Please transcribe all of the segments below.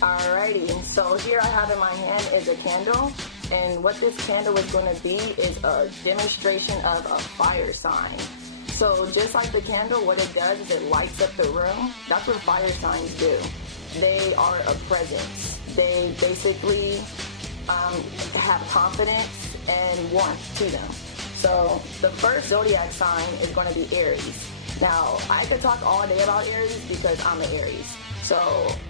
Alrighty, so here I have in my hand is a candle, and what this candle is going to be is a demonstration of a fire sign. So just like the candle, what it does is it lights up the room. That's what fire signs do. They are a presence. They basically have confidence and warmth to them. So the first zodiac sign is going to be Aries. Now, I could talk all day about Aries because I'm an Aries. So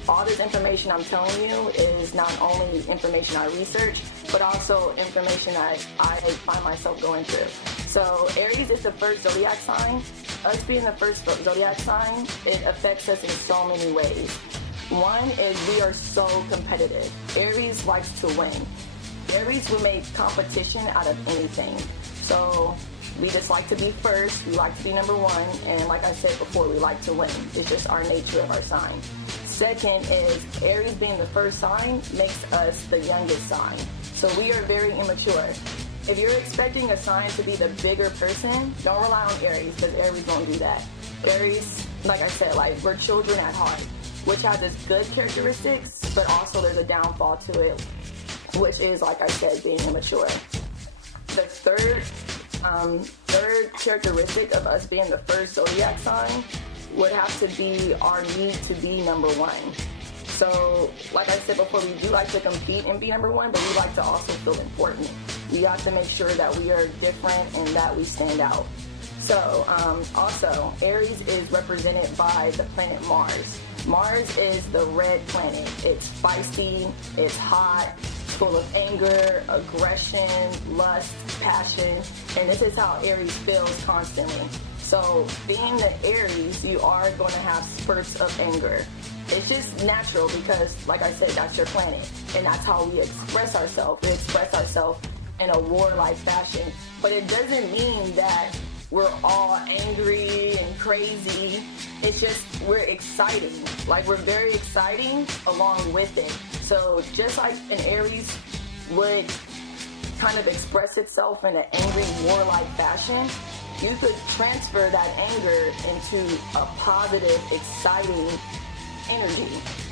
all this information I'm telling you is not only information I research, but also information that I find myself going through. So Aries is the first zodiac sign. Us being the first zodiac sign, it affects us in so many ways. One is we are so competitive. Aries likes to win. Aries will make competition out of anything. So we just like to be first, we like to be number one, and like I said before, we like to win. It's just our nature of our sign. Second is Aries being the first sign makes us the youngest sign. So we are very immature. If you're expecting a sign to be the bigger person, don't rely on Aries, because Aries won't do that. Aries, like I said, like we're children at heart, which has its good characteristics, but also there's a downfall to it, which is, like I said, being immature. The third characteristic of us being the first zodiac sign would have to be our need to be number one. So, like I said before, we do like to compete and be number one, but we like to also feel important. We have to make sure that we are different and that we stand out. So, also, Aries is represented by the planet Mars. Mars is the red planet. It's feisty, it's hot, full of anger, aggression, lust, passion, and this is how Aries feels constantly. So being the Aries, you are going to have spurts of anger. It's just natural because, like I said, that's your planet, and that's how we express ourselves. We express ourselves in a warlike fashion, but it doesn't mean that we're all angry and crazy. It's just we're exciting. Like, we're very exciting along with it. So just like an Aries would kind of express itself in an angry, warlike fashion, you could transfer that anger into a positive, exciting energy.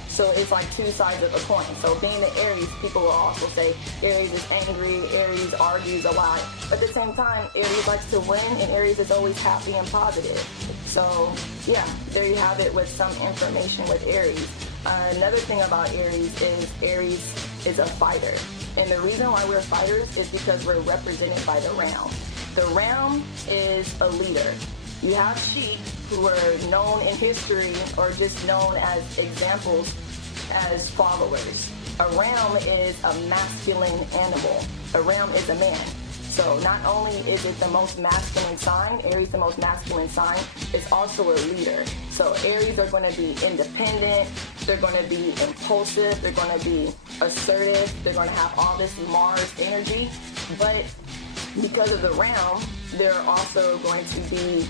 So it's like two sides of a coin. So being the Aries, people will also say Aries is angry, Aries argues a lot. But at the same time, Aries likes to win, and Aries is always happy and positive. So yeah, there you have it with some information with Aries. Another thing about Aries is a fighter. And the reason why we're fighters is because we're represented by the ram. The ram is a leader. You have sheep who are known in history or just known as examples as followers. A ram is a masculine animal. A ram is a man. So not only is it the most masculine sign, Aries the most masculine sign, it's also a leader. So Aries are going to be independent, they're going to be impulsive, they're going to be assertive, they're going to have all this Mars energy, but because of the ram, they're also going to be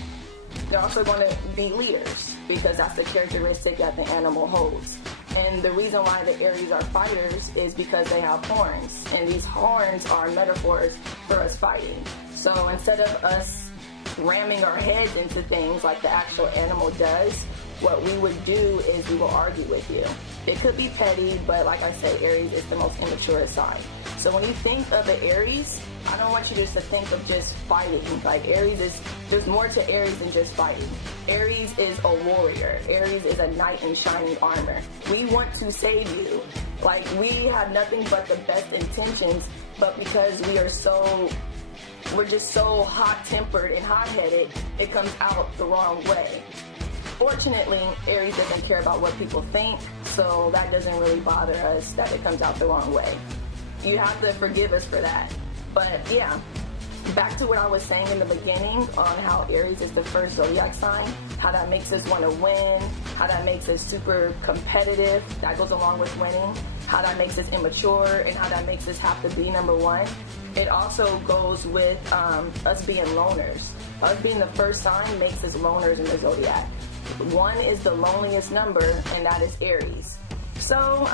leaders, because that's the characteristic that the animal holds. And the reason why the Aries are fighters is because they have horns, and these horns are metaphors for us fighting. So instead of us ramming our heads into things like the actual animal does, what we would do is we will argue with you. It could be petty, but like I said, Aries is the most immature side. So when you think of the Aries, I don't want you just to think of just fighting. Like, there's more to Aries than just fighting. Aries is a warrior. Aries is a knight in shining armor. We want to save you. Like, we have nothing but the best intentions, but because we're just so hot-tempered and hot-headed, it comes out the wrong way. Fortunately, Aries doesn't care about what people think, so that doesn't really bother us that it comes out the wrong way. You have to forgive us for that. But yeah, back to what I was saying in the beginning on how Aries is the first zodiac sign, how that makes us want to win, how that makes us super competitive, that goes along with winning, how that makes us immature, and how that makes us have to be number one. It also goes with us being loners. Us being the first sign makes us loners in the zodiac. One is the loneliest number, and that is Aries. So,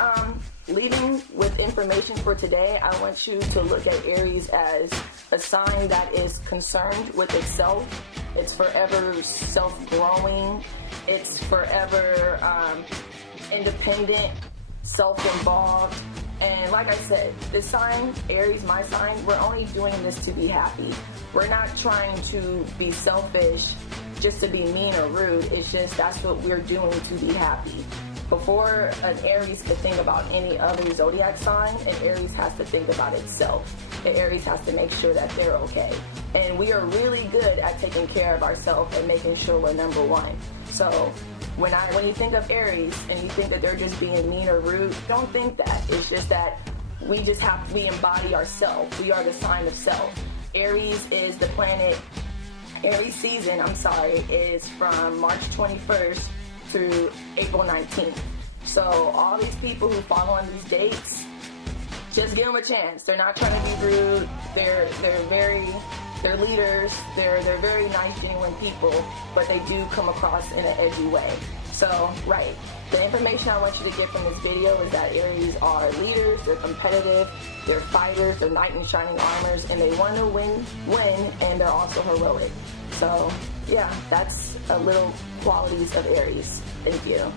leading with information for today, I want you to look at Aries as a sign that is concerned with itself. It's forever self-growing. It's forever independent. self-involved. And like I said, this sign, Aries, my sign, we're only doing this to be happy. We're not trying to be selfish just to be mean or rude. It's just that's what we're doing to be happy. Before an Aries could think about any other zodiac sign, an Aries has to think about itself. An Aries has to make sure that they're okay. And we are really good at taking care of ourselves and making sure we're number one. So when you think of Aries and you think that they're just being mean or rude, don't think that. It's just that we embody ourselves. We are the sign of self. Aries is the planet. Aries season, is from March 21st through April 19th. So all these people who follow on these dates, just give them a chance. They're not trying to be rude. They're leaders. They're very nice, genuine people, but they do come across in an edgy way. So, right. The information I want you to get from this video is that Aries are leaders, they're competitive, they're fighters, they're knight in shining armors, and they want to win, and they're also heroic. So, yeah, that's a little qualities of Aries. Thank you.